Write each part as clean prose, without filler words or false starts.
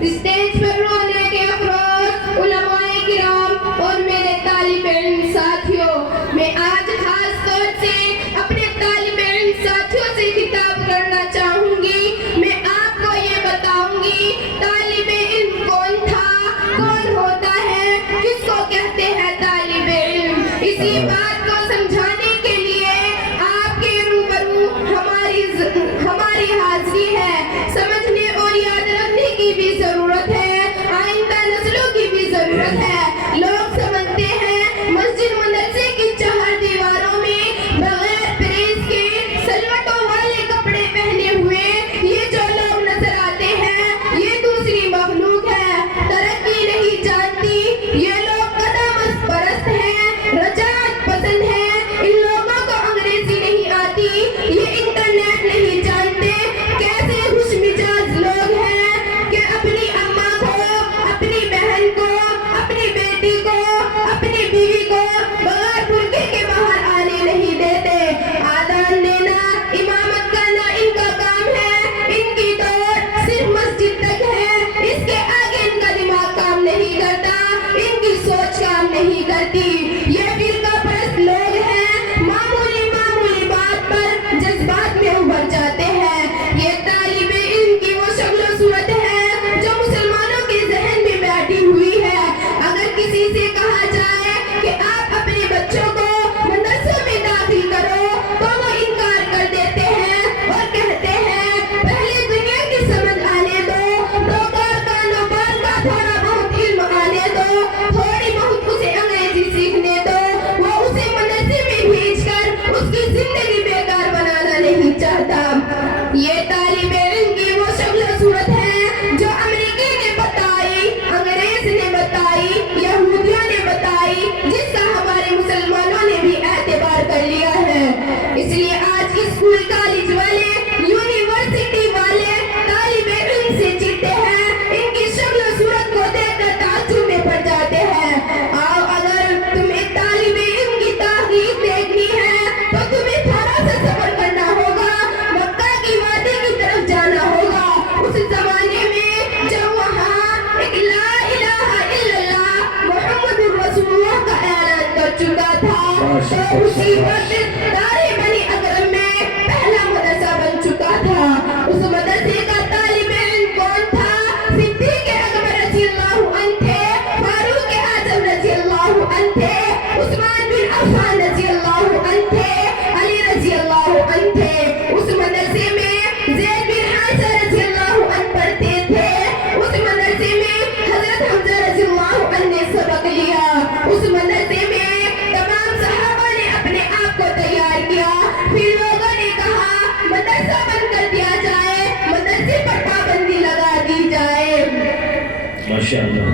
Stage پر رونے کے افراد، علماء کرام اور میرے طالب علم ساتھیوں، میں آج خاص طور سے اپنے طالب علم ساتھیوں سے خطاب کرنا چاہوں گی۔ میں آپ کو یہ بتاؤں گی طالب علم کون تھا، کون ہوتا ہے، کس کو کہتے ہیں طالب علم۔ اسی بات کو سمجھانے کے لیے آپ کے روبرو ہماری حاضری ہے۔ سمجھنے اور یاد رکھنے کی بھی ضرورت ہے، آئندہ نسلوں کی بھی ضرورت ہے۔ لوگ سمجھتے ہیں مسجد مدرسے کی چہار دیواروں میں بغیر پریس کے سلوٹوں والے کپڑے پہنے ہوئے یہ جو لوگ نظر آتے ہیں یہ دوسری مخلوق ہے، ترقی نہیں جانتی۔ یہ لوگ قدامت پرست ہیں، رجعت پسند ہیں۔ ان لوگوں کو انگریزی نہیں آتی، یہ انٹرنیٹ نہیں جانتے۔ کیسے خوش مزاج لوگ ہیں کہ اپنی اماں کو، اپنی بہن کو، اپنی بیٹی کو، اپنی بیوی کو بغیر برقعے کے باہر آنے نہیں دیتے۔ آذان دینا، امامت کرنا ان کا کام ہے، ان کی دوڑ صرف مسجد تک ہے، اس کے آگے ان کا دماغ کام نہیں کرتا، ان کی سوچ کام نہیں کرتی۔ یہ فرقہ پرست لوگ ہیں، معمولی بات پر جذبات میں ابھر جاتے ہیں۔ یہ طالب علم کی وہ شکل و صورت ہے جو مسلمانوں کے ذہن میں بیٹھی ہوئی ہے۔ اگر کسی سے کہا جائے کہ آپ اپنے بچوں کو مدرسوں میں داخل کرو تو وہ انکار کر دیتے ہیں اور کہتے ہیں پہلے دنیا کی سمجھ آنے دو کاروبار کا تھوڑا بہت علم آنے دو، تھوڑی بہت اسے انگریزی سیکھنے دو۔ وہ اسے مدرسے میں بھیج کر اس کی زندگی بیکار بنانا نہیں چاہتا۔ یہ طالب علم کی وہ شکل و صورت ہے جو امریکی نے بتائی، انگریز نے بتائی، یہودیوں نے بتائی، جس کا ہمارے مسلمانوں نے بھی اعتبار کر لیا ہے۔ اس لیے آج اسکول کالج والے، یونیورسٹی والے طالب علم سے چڑھتے ہیں، ان کی شکل و صورت کو دیکھ کر تعجب میں پڑ جاتے ہیں۔ آؤ اگر تمہیں طالب علم کی تحقیق دیکھنی ہے تو تمہیں تھوڑا سا سفر کرنا ہوگا، مکہ کی وادی کی طرف جانا ہوگا۔ اس زمانے میں جب وہاں ایک لا الہ الا اللہ محمد رسول اللہ کا اعلان کر چکا تھا تو اسی وقت دار بنی اکرم میں پہلا مدرسہ بن چکا تھا۔ اس مدرسے کا طالب علم کون تھا؟ صدیق اکبر رضی اللہ عنہ تھے، فاروق اعظم رضی اللہ عنہ تھے، عثمان بن عفان رضی اللہ عنہ تھے، علی رضی اللہ عنہ تھے۔ اس مدرسے میں زید بن حارثہ رضی اللہ عنہ پڑھتے تھے۔ اس مدرسے میں حضرت حمزہ رضی اللہ عنہ نے سبق لیا۔ اس مدرسے میں تمام صحابہ نے اپنے آپ کو تیار کیا۔ پھر لوگوں نے کہا مدرسہ بند کر دیا جائے، مدرسے پر پابندی لگا دی جائے۔ ماشاءاللہ۔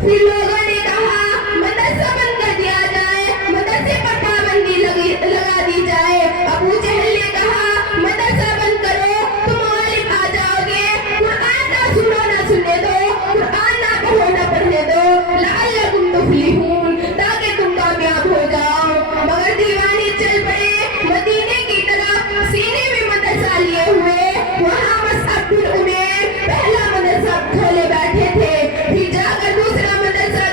پھر لوگوں نے کہا مدرسہ بند کر دیا جائے، مدرسے پر پابندی لگا دی جائے۔ ابو جہل نے کہا مدرسہ بند کرو، تم غالب آ جاؤ گے، قرآن نہ سنو نہ سننے دو، قرآن نہ پڑھو نہ پڑھنے دو، لعلکم تفلحون، تاکہ تم کامیاب ہو جاؤ۔ مگر دیوانے چل پڑے مدینے کی طرف، سینے میں مدرسہ لیے ہوئے۔ وہاں مصعب بن عمیر پہلا مدرسہ کھولے بیٹھے تھے، پھر جا کر دوسرا مدرسہ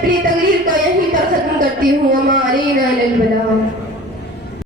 اپنی تقریر کو یہیں پر ختم کرتی ہوں. وما علینا الا البلاغ.